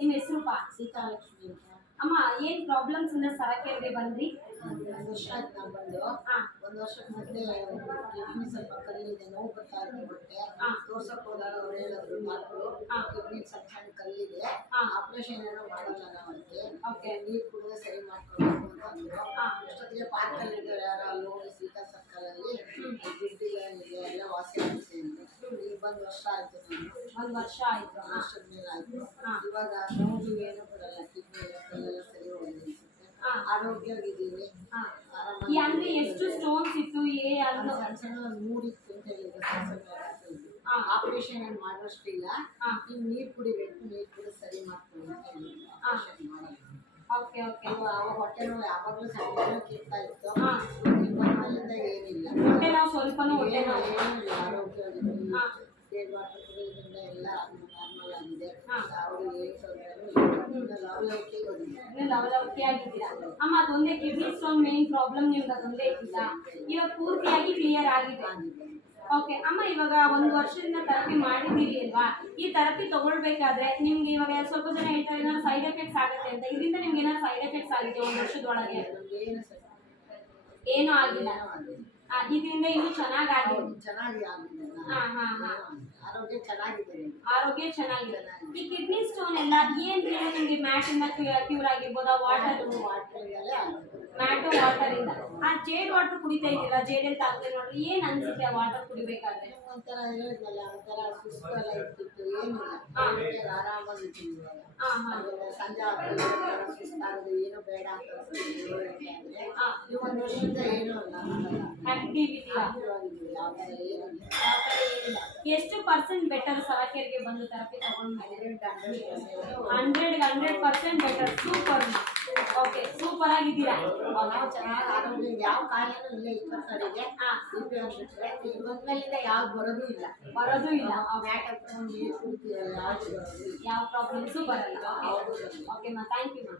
ನಿಮ್ಮ ಹೆಸರು ಪಾ ಸೀತಾಲಕ್ಷ್ಮಿ ಅಂತ. ಅಮ್ಮ ಏನ್ ಪ್ರಾಬ್ಲಮ್ಸ್ ಇಂದ ಸರಕೆರೆಗೆ ಬಂದ್ರಿ? ಒಂದು ವರ್ಷ ಆಯ್ತು ನಾವು ಬಂದು. ಒಂದು ವರ್ಷಕ್ಕೆ ಮೊದಲೇ ಕಿಡ್ನಿ ಸ್ವಲ್ಪ ಕಲ್ಲಿದೆ, ನೋವು ಬರ್ತಾ ಇದೆ ಹೊಟ್ಟೆ. ತೋರ್ಸಕ್ ಹೋದಾಗ ಅವ್ರು ಹೇಳಿದ್ರು ಡಾಕ್ಟ್ರು ಕಿಡ್ನಿ ಸ್ವಲ್ಪ ಸಣ್ಣ ಕಲ್ಲಿದೆ, ಆಪರೇಷನ್ ಏನೋ ಮಾಡಲ್ಲ ನಾವು ಅದಕ್ಕೆ, ನೀರು ಕುಡಿದ್ರೆ ಸರಿ ಮಾಡ್ಕೊಳ್ಬೇಕು ಅಂತ ಅಂದ್ರು. ಅಷ್ಟೊತ್ತಿಗೆ ಪಾರ್ಕಲ್ಲಿ ಇದ್ದಾರೆ ಯಾರೋ ಅಲ್ಲಿ ಹೋಗಿ ಸೀತಾ ಸರ್ಕಲಲ್ಲಿ ದುಡ್ಡಿಗೆ ಎಲ್ಲ ವಾಸಿ ಆಗುತ್ತೆ ಅಂತ. ಈಗ ಬಂದು ವರ್ಷ ಆಯ್ತು, ನಾನು ಒಂದ್ ವರ್ಷ ಆಯ್ತು, ವರ್ಷದ ಮೇಲೆ ಆಯ್ತು. ಇವಾಗ ನೋವು ಏನು ಬರಲ್ಲ, ಕಿಡ್ನಿ ಕಲ್ಲೆಲ್ಲ ಸರಿ ಹೋಗಿದೆ, ಆರೋಗ್ಯವಾಗಿದ್ದೀವಿ, ಆರಾಮಾಗಿ. ಅಂದ್ರೆ ಎಷ್ಟು ಸ್ಟೋನ್ಸ್ ಇತ್ತು? ಸಣ್ಣ ಸಣ್ಣ ಮೂಡಿತ್ತು ಅಂತ ಹೇಳಿದ್ರು, ಆಪರೇಷನ್ ಏನು ಮಾಡೋಷ್ಟಿಲ್ಲ, ನೀವು ನೀರು ಕುಡಿಬೇಕು, ನೀರು ಕುಡಿದು ಸರಿ ಮಾಡ್ಕೊಳ್ಳಿ ಅಂತ ಹೇಳಿದ್ರು. ಆಪರೇಷನ್ ಮಾಡಲ್ಲ. ಅವಾಗ ಹೊಟ್ಟೆ ನೋವು ಯಾವಾಗಲೂ ಸಣ್ಣ ಕಿರ್ತಾ ಇತ್ತು, ಬಂದ್ಮೇಲಿಂದ ಏನಿಲ್ಲ, ಹೊಟ್ಟೆ ನೋವು ಸ್ವಲ್ಪನೂ ಏನಿಲ್ಲ, ಆರೋಗ್ಯವಾಗಿದ್ದೀವಿ. ಬೇಡ ವಾಟರ್ ಕುಡಿಯೋದ್ರಿಂದ ಎಲ್ಲ ನಾರ್ಮಲ್ ಆಗಿದೆ, ಅವರು ಏನು ತೊಂದರೆ ಲವಲವಿಕೆ ಆಗಿದ್ದೀರಾ ಅಮ್ಮ? ಅದೊಂದೇ ಕಿಡ್ನಿ ಸ್ಟೋನ್ ಮೇನ್ ಪ್ರಾಬ್ಲಮ್ ನಿಮ್ಗೆ, ಅದೊಂದೇ ಇದ್ದಿಲ್ಲ, ಇವಾಗ ಪೂರ್ತಿಯಾಗಿ ಕ್ಲಿಯರ್ ಆಗಿದೆ. ಓಕೆ ಅಮ್ಮ, ಇವಾಗ ಒಂದು ವರ್ಷದಿಂದ ಥೆರಪಿ ಮಾಡಿದ್ದೀರಿ ಅಲ್ವಾ? ಈ ಥೆರಪಿ ತಗೊಳ್ಬೇಕಾದ್ರೆ ನಿಮ್ಗೆ ಇವಾಗ ಸ್ವಲ್ಪ ಜನ ಹೇಳ್ತಾರೆ ಏನಾದ್ರು ಸೈಡ್ ಎಫೆಕ್ಟ್ಸ್ ಆಗುತ್ತೆ ಅಂತ. ಇದರಿಂದ ನಿಮ್ಗೆ ಏನಾದ್ರು ಸೈಡ್ ಎಫೆಕ್ಟ್ಸ್ ಆಗಿದೆ ಒಂದು ವರ್ಷದೊಳಗೆ? ಏನೂ ಆಗಿಲ್ಲ, ಇದರಿಂದ ಇನ್ನೂ ಚೆನ್ನಾಗಿ ಆಗಿದೆ. ಆರೋಗ್ಯ ಚೆನ್ನಾಗಿದೆ, ಆರೋಗ್ಯ ಚೆನ್ನಾಗಿದೆ. ಈ ಕಿಡ್ನಿ ಸ್ಟೋನ್ ಎಲ್ಲ ಏನ್ ನಿಮ್ಗೆ ಮ್ಯಾಟ್ ಇಂದ ಕ್ಯೂರ್ ಆಗಿರ್ಬೋದಾ? ವಾಟರ್ ಮ್ಯಾಟು ವಾಟರ್ ಇಂದ. ಆ ಜೇಡ್ ವಾಟರ್ ಕುಡಿತಾ ಇದ್ದೀರಾ? ಜೇಡಲ್ಲಿ ತಾಗ್ತದೆ ನೋಡ್ರಿ, ಏನ್ ಅನ್ಸುತ್ತೆ ಆ ವಾಟರ್ ಕುಡಿಬೇಕಾದ್ರೆ? ಒಂಥರ ಹೇಳಿದ್ನಲ್ಲ, ಒಂಥರ ಸುಸ್ತು ಎಲ್ಲ ಇರ್ತಿತ್ತು, ಏನಿಲ್ಲ, ಆರಾಮಾಗಿದ್ದೀನಿ ಇವಾಗ. ಸಂಜೆ ಸುಸ್ತಾಗೋದು ಏನು ಬೇಡ ಅಂತ ಈ ಒಂದು ವರ್ಷದಿಂದ ಏನೂ ಅಲ್ಲ, ಆಕ್ಟಿವಿಟಿ ಆಗಿದ್ದೀವಿ, ಯಾವ ಥರ ಏನಿಲ್ಲ. ಎಷ್ಟು ಪರ್ಸೆಂಟ್ ಬೆಟರ್ ಸರಕೆರೆಗೆ ಬಂದು ಥೆರಪಿ ತಗೊಂಡ್ಮೇಲೆ? 100% ಬೆಟರ್. ಸೂಪರ್. ಓಕೆ, ಸೂಪರ್ ಆಗಿದ್ದೀರಾ. ನಾವು ಚೆನ್ನಾಗಿ ಆರೋಗ್ಯ, ಯಾವ ಕಾಯಿಲೆನೂ ಇಲ್ಲ ಇಪ್ಪತ್ತರಿಗೆ. ಈಗ ಬಂದ್ಮೇಲಿಂದ ಯಾವ್ದು ಬರೋದು ಇಲ್ಲ. ಮ್ಯಾಟ್ ಹಾಕೊಂಡು ನೀರು ಕುಡಿತೀವಿ, ಯಾವುದು ಬರೋದು ಇಲ್ಲ, ಯಾವ ಪ್ರಾಬ್ಲಮ್ಸು ಬರಲ್ಲ. ಓಕೆ ಮಾ, ಥ್ಯಾಂಕ್ ಯು ಮಾ.